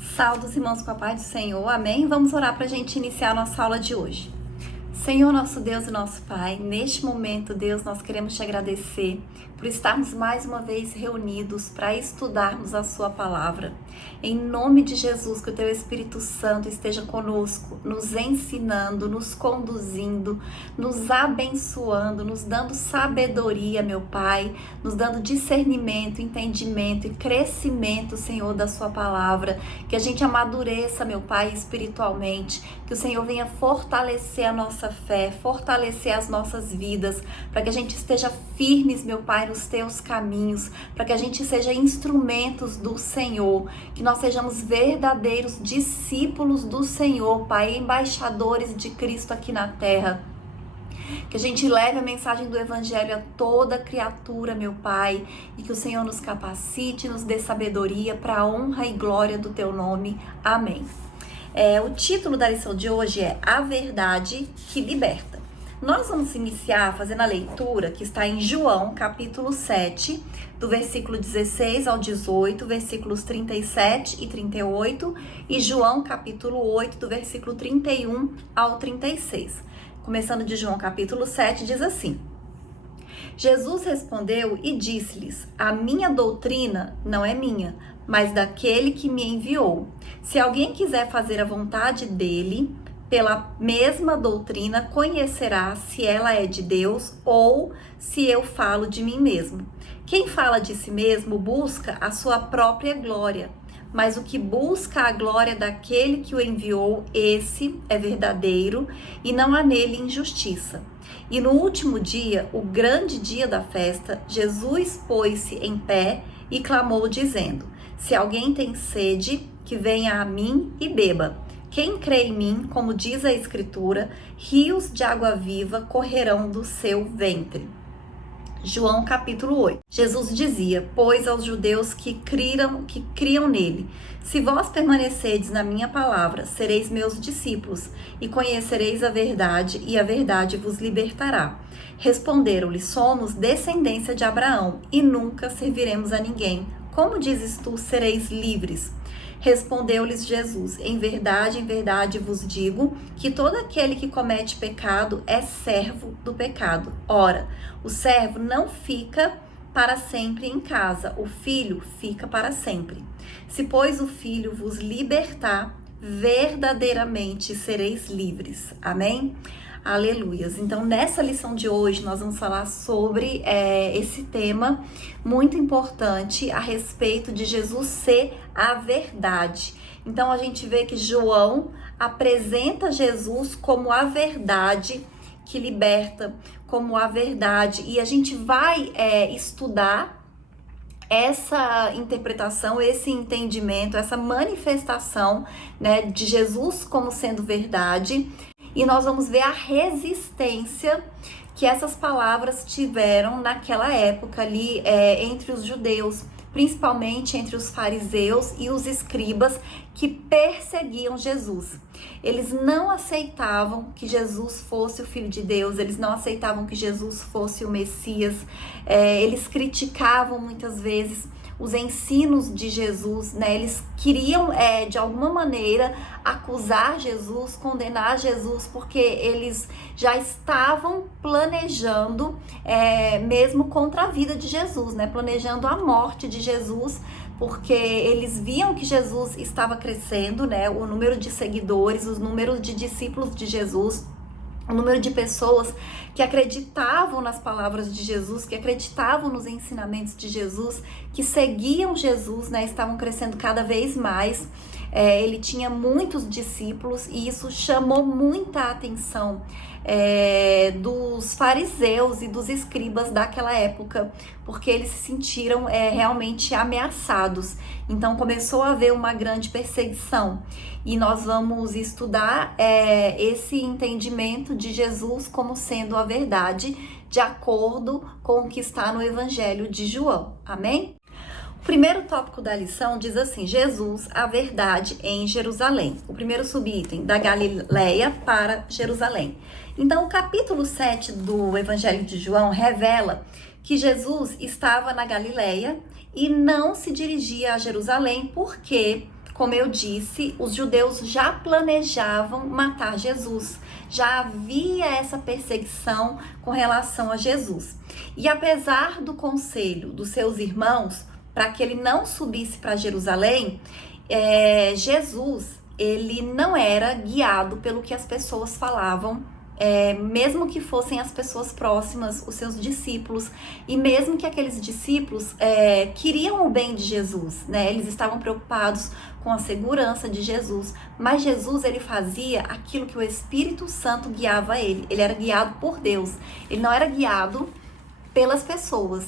Saudos, irmãos, com a paz do Senhor, amém? Vamos orar para a gente iniciar a nossa aula de hoje. Senhor, nosso Deus e nosso Pai, neste momento, Deus, nós queremos te agradecer por estarmos mais uma vez reunidos para estudarmos a sua palavra. Em nome de Jesus, que o teu Espírito Santo esteja conosco, nos ensinando, nos conduzindo, nos abençoando, nos dando sabedoria, meu Pai, nos dando discernimento, entendimento e crescimento, Senhor, da sua palavra. Que a gente amadureça, meu Pai, espiritualmente, que o Senhor venha fortalecer a nossa fé, fortalecer as nossas vidas, para que a gente esteja firmes, meu Pai, nos teus caminhos, para que a gente seja instrumentos do Senhor, que nós sejamos verdadeiros discípulos do Senhor, Pai, embaixadores de Cristo aqui na terra. Que a gente leve a mensagem do Evangelho a toda criatura, meu Pai, e que o Senhor nos capacite, nos dê sabedoria para a honra e glória do teu nome. Amém. O título da lição de hoje é A Verdade que Liberta. Nós vamos iniciar fazendo a leitura que está em João, capítulo 7, do versículo 16 ao 18, versículos 37 e 38, e João, capítulo 8, do versículo 31 ao 36. Começando de João, capítulo 7, diz assim: Jesus respondeu e disse-lhes: A minha doutrina não é minha, mas daquele que me enviou. Se alguém quiser fazer a vontade dele, pela mesma doutrina conhecerá se ela é de Deus ou se eu falo de mim mesmo. Quem fala de si mesmo busca a sua própria glória, mas o que busca a glória daquele que o enviou, esse é verdadeiro e não há nele injustiça. E no último dia, o grande dia da festa, Jesus pôs-se em pé e clamou dizendo: Se alguém tem sede, que venha a mim e beba. Quem crê em mim, como diz a Escritura, rios de água viva correrão do seu ventre. João capítulo 8. Jesus dizia, pois, aos judeus que criam nele: Se vós permanecerdes na minha palavra, sereis meus discípulos, e conhecereis a verdade, e a verdade vos libertará. Responderam-lhe: Somos descendência de Abraão, e nunca serviremos a ninguém. Como dizes tu, sereis livres? Respondeu-lhes Jesus: em verdade vos digo que todo aquele que comete pecado é servo do pecado. Ora, o servo não fica para sempre em casa, o filho fica para sempre. Se, pois, o filho vos libertar, verdadeiramente sereis livres. Amém? Aleluias. Então, nessa lição de hoje, nós vamos falar sobre esse tema muito importante a respeito de Jesus ser a verdade. Então, a gente vê que João apresenta Jesus como a verdade que liberta, como a verdade. E a gente vai estudar essa interpretação, esse entendimento, essa manifestação, né, de Jesus como sendo verdade. E nós vamos ver a resistência que essas palavras tiveram naquela época ali entre os judeus, principalmente entre os fariseus e os escribas que perseguiam Jesus. Eles não aceitavam que Jesus fosse o Filho de Deus, eles não aceitavam que Jesus fosse o Messias, eles criticavam muitas vezes os ensinos de Jesus, né? Eles queriam, de alguma maneira, acusar Jesus, condenar Jesus, porque eles já estavam planejando, mesmo contra a vida de Jesus, né? Planejando a morte de Jesus, porque eles viam que Jesus estava crescendo, né? O número de seguidores, os números de discípulos de Jesus, o número de pessoas que acreditavam nas palavras de Jesus, que acreditavam nos ensinamentos de Jesus, que seguiam Jesus, né, estavam crescendo cada vez mais. Ele tinha muitos discípulos e isso chamou muita atenção dos fariseus e dos escribas daquela época, porque eles se sentiram realmente ameaçados. Então começou a haver uma grande perseguição. E nós vamos estudar esse entendimento de Jesus como sendo a verdade, de acordo com o que está no Evangelho de João. Amém? O primeiro tópico da lição diz assim: Jesus, a verdade em Jerusalém. O primeiro subitem, da Galileia para Jerusalém. Então, o capítulo 7 do Evangelho de João revela que Jesus estava na Galileia e não se dirigia a Jerusalém porque como eu disse, os judeus já planejavam matar Jesus. Já havia essa perseguição com relação a Jesus. E apesar do conselho dos seus irmãos, para que ele não subisse para Jerusalém, Jesus, ele não era guiado pelo que as pessoas falavam, mesmo que fossem as pessoas próximas, os seus discípulos, e mesmo que aqueles discípulos queriam o bem de Jesus, né? Eles estavam preocupados com a segurança de Jesus, mas Jesus, ele fazia aquilo que o Espírito Santo guiava ele era guiado por Deus, ele não era guiado pelas pessoas.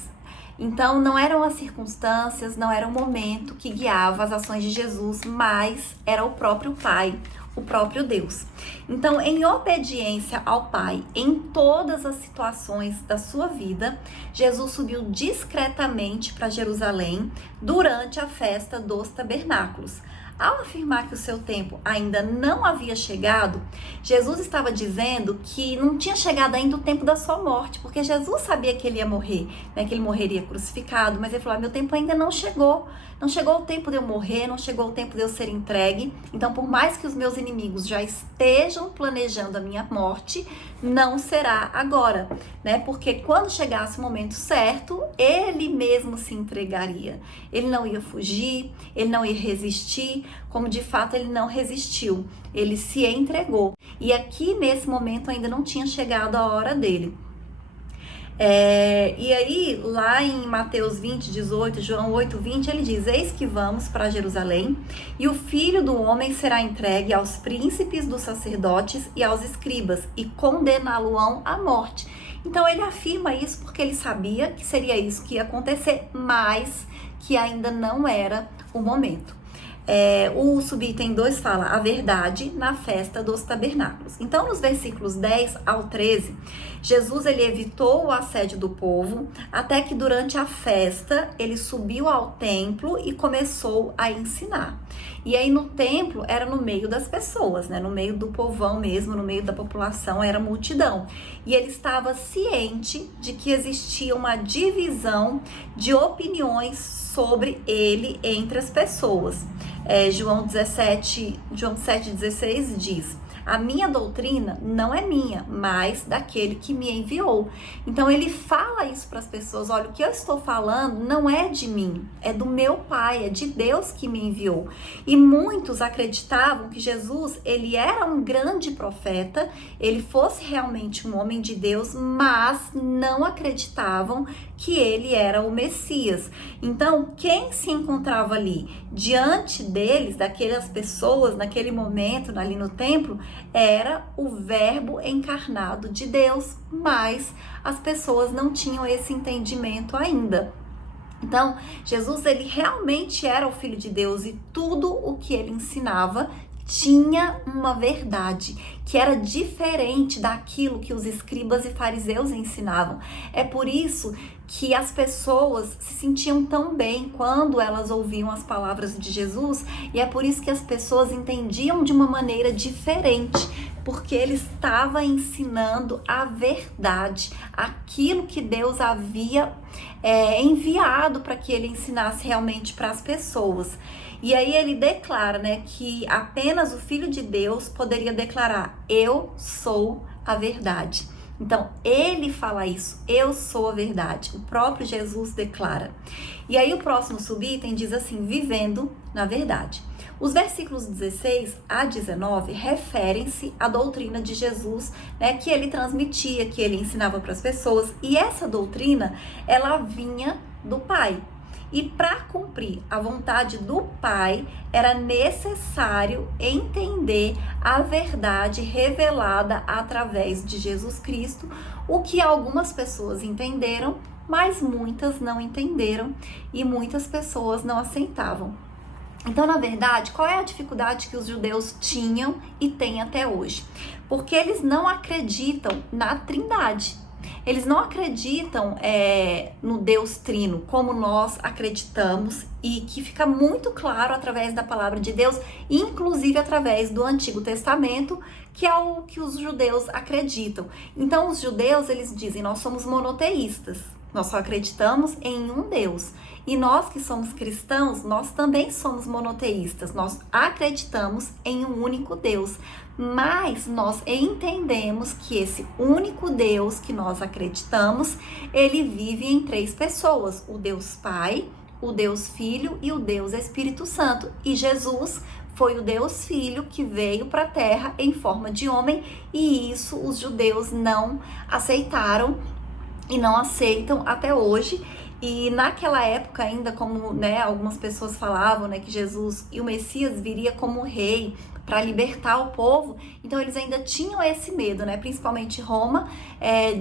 Então, não eram as circunstâncias, não era o momento que guiava as ações de Jesus, mas era o próprio Pai, o próprio Deus. Então, em obediência ao Pai, em todas as situações da sua vida, Jesus subiu discretamente para Jerusalém durante a festa dos tabernáculos. Ao afirmar que o seu tempo ainda não havia chegado, Jesus estava dizendo que não tinha chegado ainda o tempo da sua morte, porque Jesus sabia que ele ia morrer, né, que ele morreria crucificado, mas ele falou, meu tempo ainda não chegou o tempo de eu morrer, não chegou o tempo de eu ser entregue, então por mais que os meus inimigos já estejam planejando a minha morte, não será agora, né, porque quando chegasse o momento certo, ele mesmo se entregaria, ele não ia fugir, ele não ia resistir, como de fato ele não resistiu, ele se entregou. E aqui nesse momento ainda não tinha chegado a hora dele. E aí, lá em Mateus 20, 18, João 8, 20, ele diz, eis que vamos para Jerusalém, e o Filho do Homem será entregue aos príncipes dos sacerdotes e aos escribas, e condená-lo-ão à morte. Então ele afirma isso porque ele sabia que seria isso que ia acontecer, mas que ainda não era o momento. O subitem 2 fala a verdade na festa dos tabernáculos. Então, nos versículos 10 ao 13, Jesus ele evitou o assédio do povo, até que durante a festa ele subiu ao templo e começou a ensinar. E aí no templo era no meio das pessoas, né? No meio do povão mesmo, no meio da população, era multidão. E ele estava ciente de que existia uma divisão de opiniões sobre ele entre as pessoas. João 7,16 diz, a minha doutrina não é minha, mas daquele que me enviou. Então ele fala isso para as pessoas, olha, o que eu estou falando não é de mim, é do meu Pai, é de Deus que me enviou. E muitos acreditavam que Jesus, ele era um grande profeta, ele fosse realmente um homem de Deus, mas não acreditavam que ele era o Messias. Então, quem se encontrava ali diante deles, daquelas pessoas, naquele momento, ali no templo, era o Verbo encarnado de Deus, mas as pessoas não tinham esse entendimento ainda. Então, Jesus, ele realmente era o Filho de Deus e tudo o que ele ensinava tinha uma verdade que era diferente daquilo que os escribas e fariseus ensinavam. É por isso que as pessoas se sentiam tão bem quando elas ouviam as palavras de Jesus, e é por isso que as pessoas entendiam de uma maneira diferente, porque ele estava ensinando a verdade, aquilo que Deus havia enviado para que ele ensinasse realmente para as pessoas. E aí ele declara, né, que apenas o Filho de Deus poderia declarar, eu sou a verdade. Então, ele fala isso, eu sou a verdade. O próprio Jesus declara. E aí o próximo subitem diz assim, vivendo na verdade. Os versículos 16 a 19 referem-se à doutrina de Jesus, né, que ele transmitia, que ele ensinava para as pessoas. E essa doutrina, ela vinha do Pai. E para cumprir a vontade do Pai, era necessário entender a verdade revelada através de Jesus Cristo, o que algumas pessoas entenderam, mas muitas não entenderam e muitas pessoas não aceitavam. Então, na verdade, qual é a dificuldade que os judeus tinham e têm até hoje? Porque eles não acreditam na Trindade. Eles não acreditam no Deus Trino, como nós acreditamos, e que fica muito claro através da palavra de Deus, inclusive através do Antigo Testamento, que é o que os judeus acreditam. Então, os judeus, eles dizem, nós somos monoteístas. Nós só acreditamos em um Deus. E nós que somos cristãos, nós também somos monoteístas. Nós acreditamos em um único Deus. Mas nós entendemos que esse único Deus que nós acreditamos, ele vive em três pessoas: o Deus Pai, o Deus Filho e o Deus Espírito Santo. E Jesus foi o Deus Filho que veio para a Terra em forma de homem, e isso os judeus não aceitaram e não aceitam até hoje. E naquela época ainda, como algumas pessoas falavam que Jesus e o Messias viria como rei para libertar o povo, então eles ainda tinham esse medo, principalmente Roma,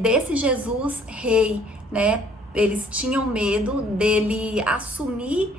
desse Jesus rei, eles tinham medo dele assumir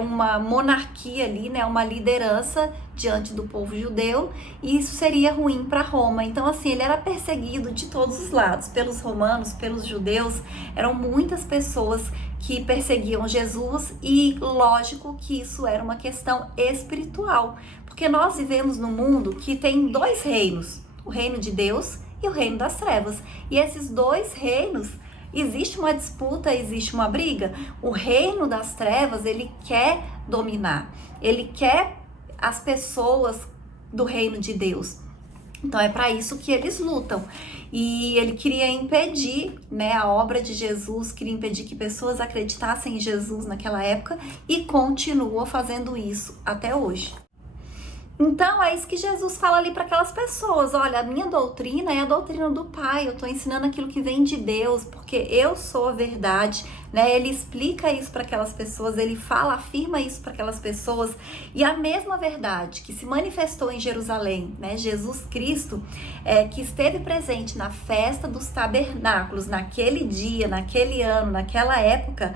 uma monarquia ali, uma liderança diante do povo judeu, e isso seria ruim para Roma. Então, assim, ele era perseguido de todos os lados, pelos romanos, pelos judeus. Eram muitas pessoas que perseguiam Jesus, e lógico que isso era uma questão espiritual, porque nós vivemos num mundo que tem dois reinos: o reino de Deus e o reino das trevas. E esses dois reinos, existe uma disputa, existe uma briga. O reino das trevas, ele quer dominar, ele quer as pessoas do reino de Deus. Então é para isso que eles lutam. E ele queria impedir, a obra de Jesus, queria impedir que pessoas acreditassem em Jesus naquela época, e continua fazendo isso até hoje. Então, é isso que Jesus fala ali para aquelas pessoas: olha, a minha doutrina é a doutrina do Pai, eu estou ensinando aquilo que vem de Deus, porque eu sou a verdade, Ele explica isso para aquelas pessoas, ele fala, afirma isso para aquelas pessoas, e a mesma verdade que se manifestou em Jerusalém, Jesus Cristo, que esteve presente na festa dos tabernáculos, naquele dia, naquele ano, naquela época,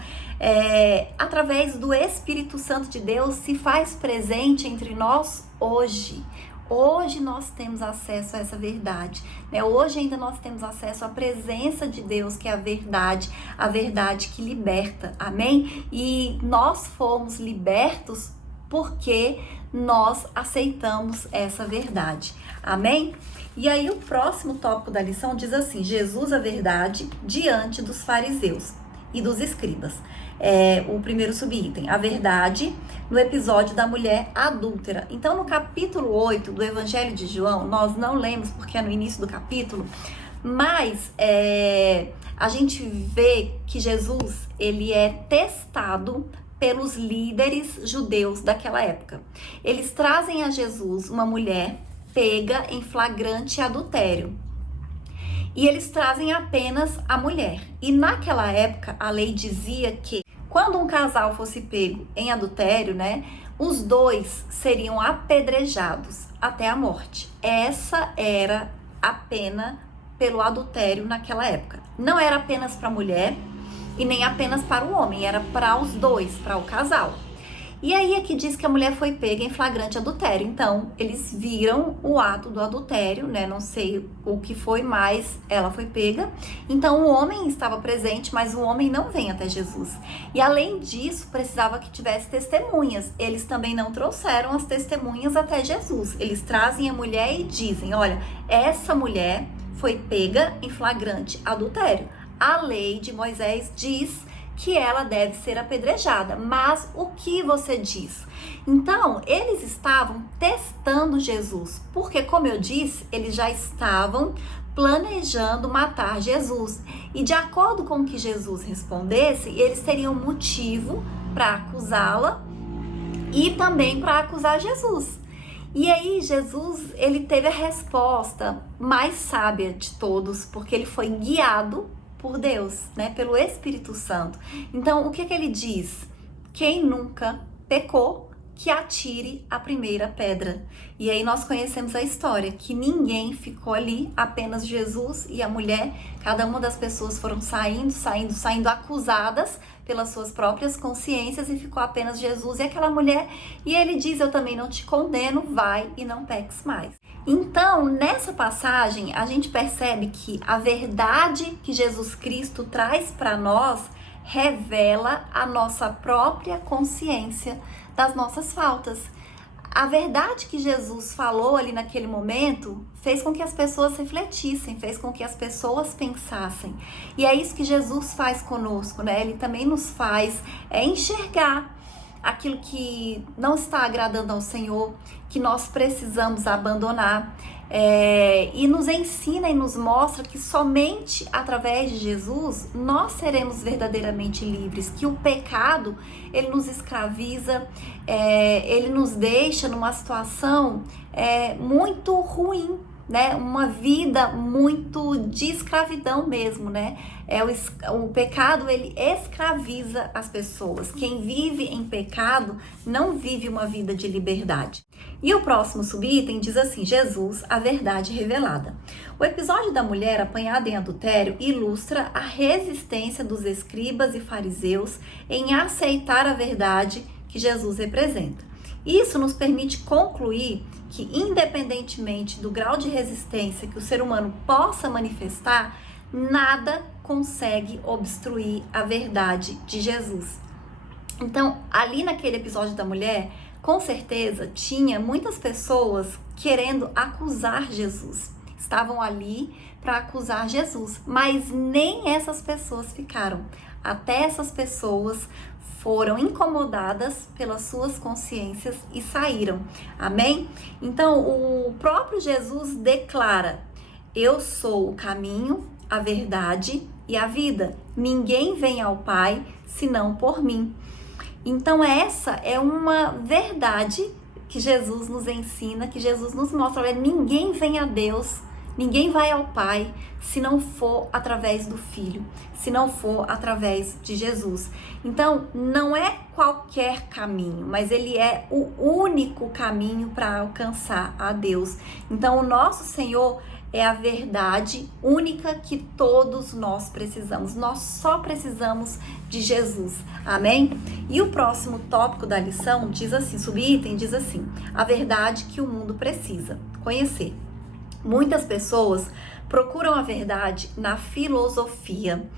através do Espírito Santo de Deus, se faz presente entre nós hoje. Hoje nós temos acesso a essa verdade, Hoje ainda nós temos acesso à presença de Deus, que é a verdade que liberta, amém? E nós fomos libertos porque nós aceitamos essa verdade, amém? E aí o próximo tópico da lição diz assim: Jesus a verdade diante dos fariseus e dos escribas. O primeiro subitem, a verdade no episódio da mulher adúltera. Então, no capítulo 8 do Evangelho de João, nós não lemos porque é no início do capítulo, mas a gente vê que Jesus, ele é testado pelos líderes judeus daquela época. Eles trazem a Jesus uma mulher pega em flagrante adultério. E eles trazem apenas a mulher. E naquela época, a lei dizia que quando um casal fosse pego em adultério, os dois seriam apedrejados até a morte. Essa era a pena pelo adultério naquela época. Não era apenas para a mulher e nem apenas para o homem, era para os dois, para o casal. E aí aqui diz que a mulher foi pega em flagrante adultério. Então, eles viram o ato do adultério, Não sei o que foi, mas ela foi pega. Então, o homem estava presente, mas o homem não vem até Jesus. E além disso, precisava que tivesse testemunhas. Eles também não trouxeram as testemunhas até Jesus. Eles trazem a mulher e dizem: olha, essa mulher foi pega em flagrante adultério. A lei de Moisés diz que ela deve ser apedrejada, mas o que você diz? Então, eles estavam testando Jesus, porque, como eu disse, eles já estavam planejando matar Jesus, e de acordo com o que Jesus respondesse, eles teriam motivo para acusá-la e também para acusar Jesus. E aí Jesus, ele teve a resposta mais sábia de todos, porque ele foi guiado por Deus, pelo Espírito Santo. Então, o que ele diz? Quem nunca pecou, que atire a primeira pedra. E aí nós conhecemos a história, que ninguém ficou ali, apenas Jesus e a mulher. Cada uma das pessoas foram saindo acusadas pelas suas próprias consciências, e ficou apenas Jesus e aquela mulher. E ele diz: eu também não te condeno, vai e não peques mais. Então, nessa passagem, a gente percebe que a verdade que Jesus Cristo traz para nós revela a nossa própria consciência das nossas faltas. A verdade que Jesus falou ali naquele momento fez com que as pessoas refletissem, fez com que as pessoas pensassem. E é isso que Jesus faz conosco, né? Ele também nos faz enxergar aquilo que não está agradando ao Senhor, que nós precisamos abandonar. E nos ensina e nos mostra que somente através de Jesus nós seremos verdadeiramente livres, que o pecado, ele nos escraviza, ele nos deixa numa situação muito ruim, né? Uma vida muito de escravidão mesmo, né? O pecado, ele escraviza as pessoas. Quem vive em pecado não vive uma vida de liberdade. E o próximo subitem diz assim: Jesus, a verdade revelada. O episódio da mulher apanhada em adultério ilustra a resistência dos escribas e fariseus em aceitar a verdade que Jesus representa. Isso nos permite concluir que, independentemente do grau de resistência que o ser humano possa manifestar, nada consegue obstruir a verdade de Jesus. Então, ali naquele episódio da mulher, com certeza tinha muitas pessoas querendo acusar Jesus. Estavam ali para acusar Jesus, mas nem essas pessoas ficaram. Até essas pessoas foram incomodadas pelas suas consciências e saíram. Amém? Então, o próprio Jesus declara: eu sou o caminho, a verdade e a vida. Ninguém vem ao Pai senão por mim. Então, essa é uma verdade que Jesus nos ensina, que Jesus nos mostra. Olha, ninguém vem a Deus, ninguém vai ao Pai se não for através do Filho, se não for através de Jesus. Então, não é qualquer caminho, mas ele é o único caminho para alcançar a Deus. Então, o nosso Senhor é a verdade única que todos nós precisamos. Nós só precisamos de Jesus. Amém? E o próximo tópico da lição diz assim, subitem diz assim: a verdade que o mundo precisa conhecer. Muitas pessoas procuram a verdade na filosofia,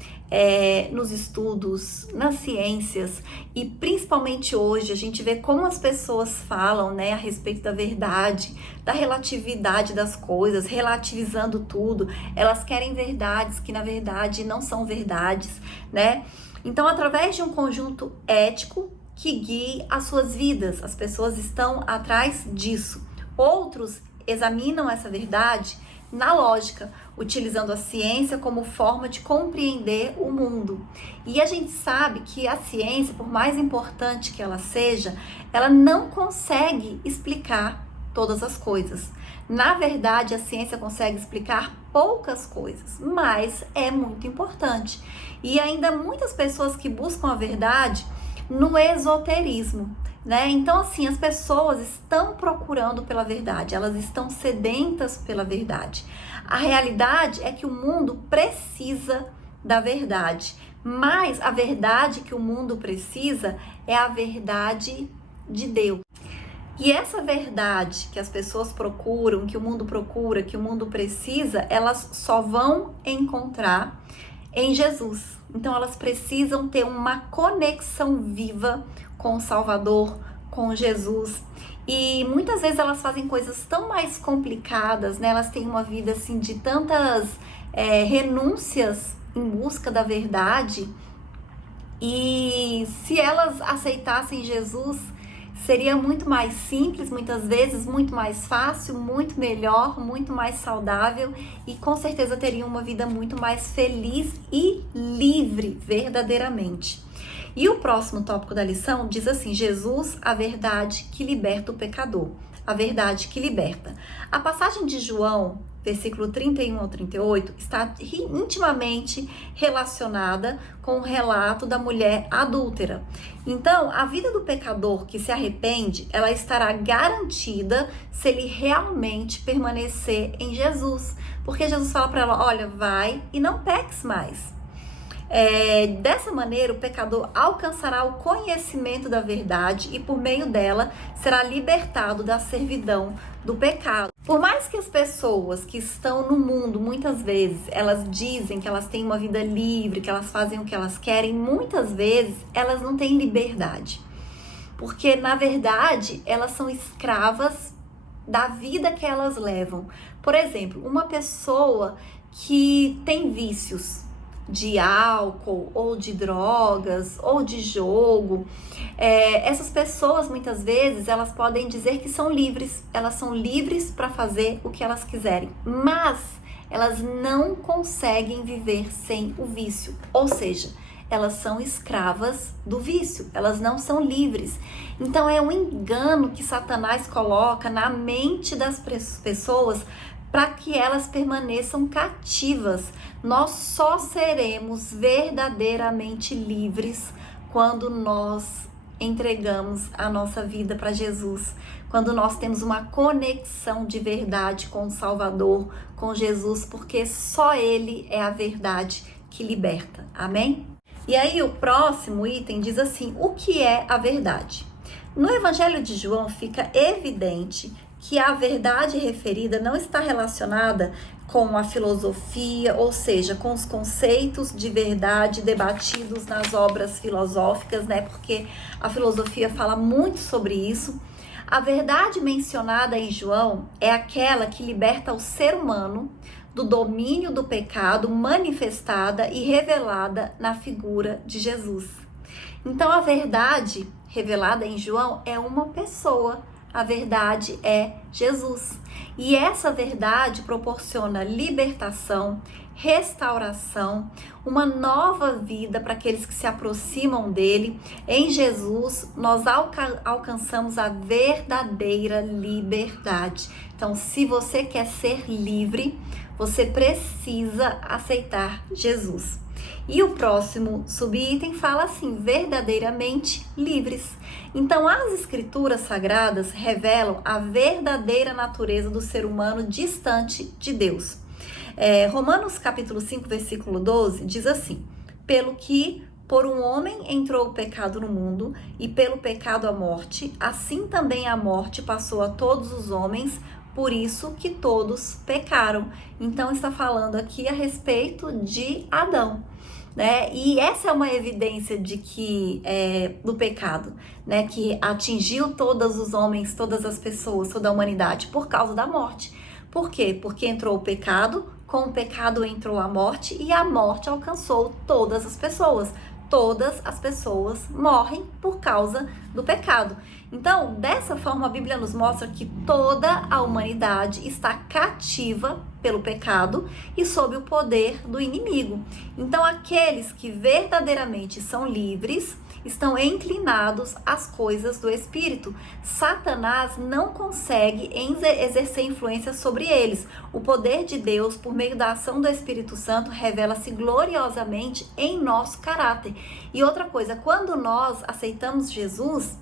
nos estudos, nas ciências, e principalmente hoje a gente vê como as pessoas falam, né, a respeito da verdade, da relatividade das coisas, relativizando tudo. Elas querem verdades que na verdade não são verdades, né? Então, através de um conjunto ético que guie as suas vidas, as pessoas estão atrás disso. Outros examinam essa verdade na lógica, utilizando a ciência como forma de compreender o mundo. E a gente sabe que a ciência, por mais importante que ela seja, ela não consegue explicar todas as coisas. Na verdade, a ciência consegue explicar poucas coisas, mas é muito importante. E ainda muitas pessoas que buscam a verdade no esoterismo, né? Então, assim, as pessoas estão procurando pela verdade, elas estão sedentas pela verdade. A realidade é que o mundo precisa da verdade, mas a verdade que o mundo precisa é a verdade de Deus. E essa verdade que as pessoas procuram, que o mundo procura, que o mundo precisa, elas só vão encontrar em Jesus. Então, elas precisam ter uma conexão viva com o Salvador, com Jesus. E muitas vezes elas fazem coisas tão mais complicadas, né? Elas têm uma vida assim de tantas renúncias em busca da verdade. E se elas aceitassem Jesus, seria muito mais simples, muitas vezes muito mais fácil, muito melhor, muito mais saudável, e com certeza teriam uma vida muito mais feliz e livre verdadeiramente. E o próximo tópico da lição diz assim: Jesus, a verdade que liberta o pecador. A verdade que liberta. A passagem de João, versículo 31 ao 38, está intimamente relacionada com o relato da mulher adúltera. Então, a vida do pecador que se arrepende, ela estará garantida se ele realmente permanecer em Jesus. Porque Jesus fala para ela: olha, vai e não peques mais. Dessa maneira, o pecador alcançará o conhecimento da verdade e, por meio dela, será libertado da servidão do pecado. Por mais que as pessoas que estão no mundo, muitas vezes, elas dizem que elas têm uma vida livre, que elas fazem o que elas querem, muitas vezes elas não têm liberdade. porque na verdade elas são escravas da vida que elas levam. Por exemplo, uma pessoa que tem vícios de álcool ou de drogas ou de jogo, essas pessoas muitas vezes elas podem dizer que são livres, elas são livres para fazer o que elas quiserem, mas elas não conseguem viver sem o vício, ou seja, elas são escravas do vício, elas não são livres. Então é um engano que Satanás coloca na mente das pessoas para que elas permaneçam cativas. Nós só seremos verdadeiramente livres quando nós entregamos a nossa vida para Jesus, quando nós temos uma conexão de verdade com o Salvador, com Jesus, porque só Ele é a verdade que liberta. Amém? E aí o próximo item diz assim: o que é a verdade? No Evangelho de João fica evidente que a verdade referida não está relacionada com a filosofia, ou seja, com os conceitos de verdade debatidos nas obras filosóficas, né? Porque a filosofia fala muito sobre isso. A verdade mencionada em João é aquela que liberta o ser humano do domínio do pecado, manifestada e revelada na figura de Jesus. Então, a verdade revelada em João é uma pessoa. A verdade é Jesus. E essa verdade proporciona libertação, restauração, uma nova vida para aqueles que se aproximam dele. Em Jesus, nós alcançamos a verdadeira liberdade. Então, se você quer ser livre, você precisa aceitar Jesus. E o próximo subitem fala assim: verdadeiramente livres. Então, as escrituras sagradas revelam a verdadeira natureza do ser humano distante de Deus. Romanos capítulo 5, versículo 12 diz assim: pelo que por um homem entrou o pecado no mundo, e pelo pecado a morte, assim também a morte passou a todos os homens, por isso que todos pecaram. Então está falando aqui a respeito de Adão, né? E essa é uma evidência de que do pecado, né? Que atingiu todos os homens, todas as pessoas, toda a humanidade por causa da morte. Por quê? Porque entrou o pecado, com o pecado entrou a morte e a morte alcançou todas as pessoas. Todas as pessoas morrem por causa do pecado. Então, dessa forma, a Bíblia nos mostra que toda a humanidade está cativa pelo pecado e sob o poder do inimigo. Então, aqueles que verdadeiramente são livres estão inclinados às coisas do Espírito. Satanás não consegue exercer influência sobre eles. O poder de Deus, por meio da ação do Espírito Santo, revela-se gloriosamente em nosso caráter. E outra coisa, quando nós aceitamos Jesus,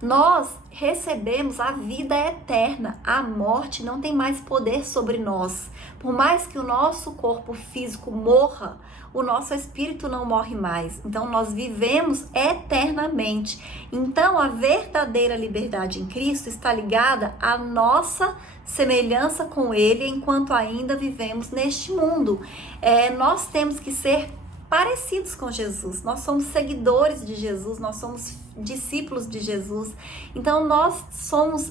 nós recebemos a vida eterna. A morte não tem mais poder sobre nós. Por mais que o nosso corpo físico morra, o nosso espírito não morre mais. Então, nós vivemos eternamente. Então, a verdadeira liberdade em Cristo está ligada à nossa semelhança com Ele enquanto ainda vivemos neste mundo. Nós temos que ser parecidos com Jesus, nós somos seguidores de Jesus, nós somos discípulos de Jesus, então nós somos,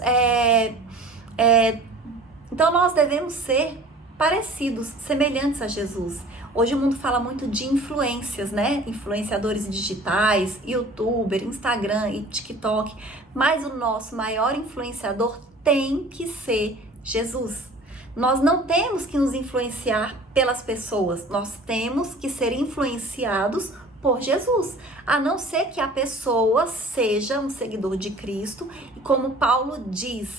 então nós devemos ser parecidos, semelhantes a Jesus. Hoje o mundo fala muito de influências, né? Influenciadores digitais, YouTuber, Instagram e TikTok, mas o nosso maior influenciador tem que ser Jesus. Nós não temos que nos influenciar pelas pessoas, nós temos que ser influenciados por Jesus, a não ser que a pessoa seja um seguidor de Cristo, e como Paulo diz,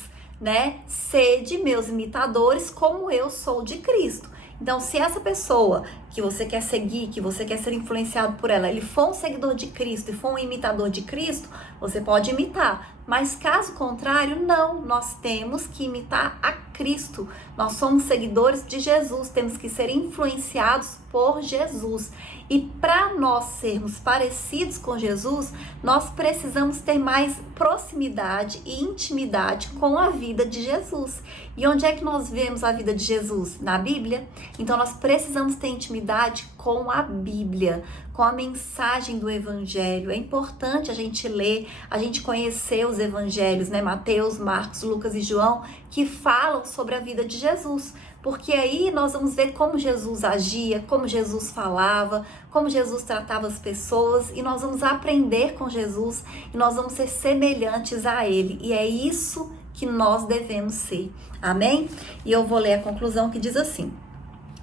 né? Sede meus imitadores como eu sou de Cristo. Então, se essa pessoa que você quer seguir, que você quer ser influenciado por ela, ele for um seguidor de Cristo e for um imitador de Cristo, você pode imitar. Mas caso contrário, não. Nós temos que imitar a Cristo. Nós somos seguidores de Jesus, temos que ser influenciados por Jesus. E para nós sermos parecidos com Jesus, nós precisamos ter mais proximidade e intimidade com a vida de Jesus. E onde é que nós vemos a vida de Jesus? Na Bíblia. Então nós precisamos ter intimidade com a Bíblia, com a mensagem do Evangelho. É importante a gente ler, a gente conhecer os Evangelhos, né? Mateus, Marcos, Lucas e João, que falam sobre a vida de Jesus. Porque aí nós vamos ver como Jesus agia, como Jesus falava, como Jesus tratava as pessoas, e nós vamos aprender com Jesus e nós vamos ser semelhantes a Ele. E é isso que nós devemos ser. Amém? E eu vou ler a conclusão que diz assim: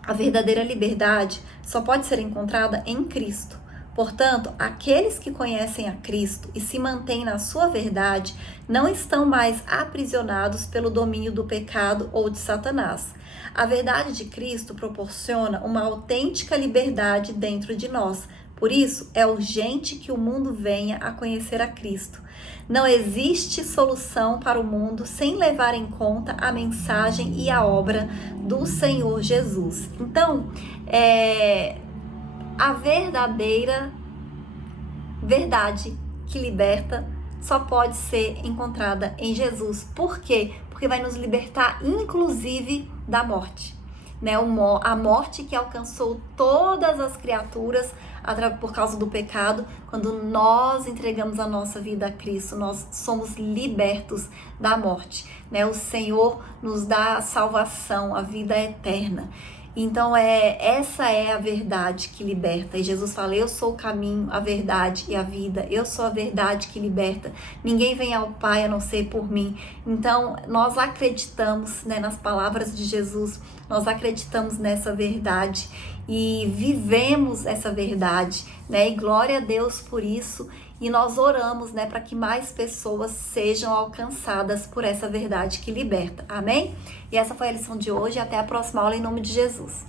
a verdadeira liberdade só pode ser encontrada em Cristo. Portanto, aqueles que conhecem a Cristo e se mantêm na sua verdade não estão mais aprisionados pelo domínio do pecado ou de Satanás. A verdade de Cristo proporciona uma autêntica liberdade dentro de nós. Por isso, é urgente que o mundo venha a conhecer a Cristo. Não existe solução para o mundo sem levar em conta a mensagem e a obra do Senhor Jesus. Então, a verdadeira verdade que liberta só pode ser encontrada em Jesus. Por quê? Porque vai nos libertar, inclusive, da morte. Né? A morte que alcançou todas as criaturas por causa do pecado. Quando nós entregamos a nossa vida a Cristo, nós somos libertos da morte. Né? O Senhor nos dá a salvação, a vida eterna. Então, essa é a verdade que liberta. E Jesus fala: eu sou o caminho, a verdade e a vida. Eu sou a verdade que liberta. Ninguém vem ao Pai a não ser por mim. Então, nós acreditamos, né, nas palavras de Jesus. Nós acreditamos nessa verdade e vivemos essa verdade, né? E glória a Deus por isso. E nós oramos, né, para que mais pessoas sejam alcançadas por essa verdade que liberta. Amém? E essa foi a lição de hoje. Até a próxima aula, em nome de Jesus.